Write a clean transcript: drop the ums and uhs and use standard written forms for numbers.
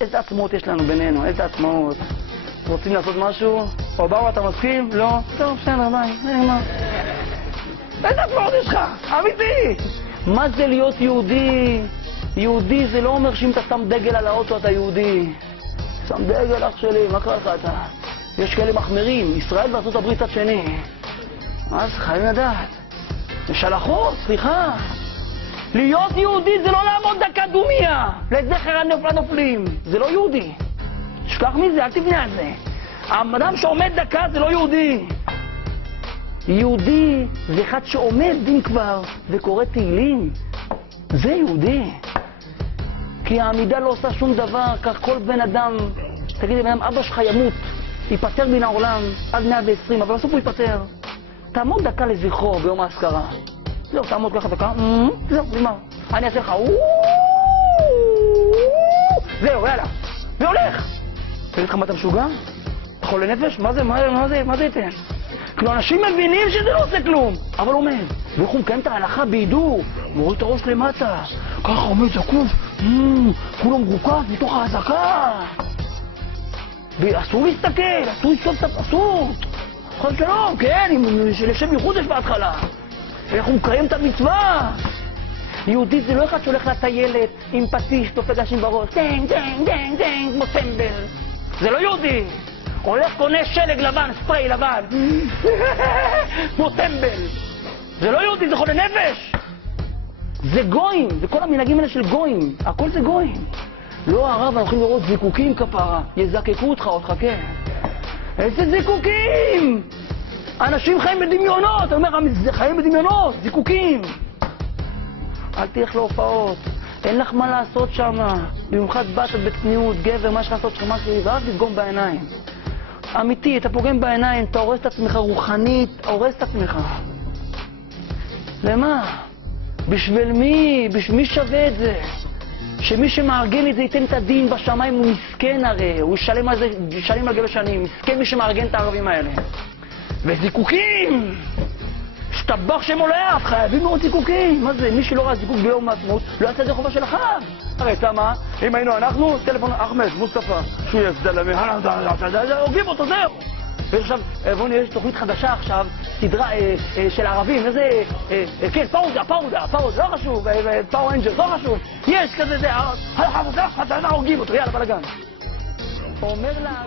איזה עצמאות יש לנו בינינו, איזה עצמאות. רוצים לעשות משהו? אובמה, אתה מסכים? לא? טוב, בסדר, ביי. איזה עצמאות יש לך? אמיתי! מה זה להיות יהודי? יהודי זה לא אומר שאם אתה שם דגל על האוטו אתה יהודי. שם דגל, אח שלי, מה קרה לך אתה? יש כאלה מחמרים, ישראל וארצות הברית צד שני. אז חייבים לדעת. יש הלכות, סליחה. להיות יהודי זה לא לעמוד דקה דומיה לזכר הנופלים. זה לא יהודי. תשכח מזה, אל תבנה על זה. האדם שעומד דקה זה לא יהודי. יהודי זה אחד שעומד דין כבר וקורא תהילים. זה יהודי. כי העמידה לא עושה שום דבר, כך כל בן אדם, תגיד לבן אדם, אבא שלך ימות, ייפטר מן העולם עד 120, אבל בסוף הוא ייפטר. תעמוד דקה לזכרו ביום האזכרה. זהו, תעמוד ככה דקה, זהו, נגמר. אני אעשה לך, זהו, יאללה, והולך. תגיד לך, מה אתה משוגע? אתה חולה נפש? מה זה ייתן? כאילו, אנשים מבינים שזה לא עושה כלום, אבל הוא עומד. ואיך הוא מקיים את ההלכה בידור, מוריד את הראש למטה, ככה עומד זקוף, כולו מרוכז מתוך ההזקה. ואסור להסתכל, אסור לסתות, אסור. חד שלום, כן, לשם ייחוד יש בהתחלה. ואיך הוא מקיים את המצווה. יהודי זה לא אחד שהולך לטיילת עם פטיש, דופק אנשים בראש, דנג, דנג, דנג, דנג, כמו טמבל. זה לא יהודי. הולך קונה שלג לבן, ספרי לבן. כמו טמבל. זה לא יהודי, זה חולה נפש. זה גויים, זה כל המנהגים האלה של גויים. הכל זה גויים. לא הרב, אנחנו הולכים לראות זיקוקים כפרה. יזקקו אותך, עוד חכה. איזה זיקוקים! אנשים חיים בדמיונות. אני אומר, חיים בדמיונות, זיקוקים. אל תלך להופעות. אין לך מה לעשות שם. במיוחד בת בצניעות, גבר, מה יש לך לעשות שם משהו, ורק תדגום בעיניים. אמיתי, אתה פוגם בעיניים, אתה הורס את עצמך רוחנית, הורס את עצמך. למה? בשביל מי? בשביל מי שווה את זה? שמי שמארגן את זה ייתן את הדין בשמיים, הוא מסכן הרי, הוא ישלם על זה שנים על גבי שנים, מסכן מי שמארגן את הערבים האלה. וזיקוקים! שטבח שם עולה, חייבים לראות זיקוקים. מה זה? מי שלא ראה זיקוק ביום העצמאות, לא יעשה את זה חובה של החג. הרי מה? אם היינו אנחנו, טלפון אחמד, מוסטפא, שהוא יסדלמי, הורגים אותו, זהו. ועכשיו, בואו נראה, יש תוכנית חדשה עכשיו, סדרה של ערבים, איזה, כן, פאודה, לא חשוב, פאו אנג'ל, לא חשוב. יש כזה, הורגים אותו, יאללה, בלגן. אומר לה...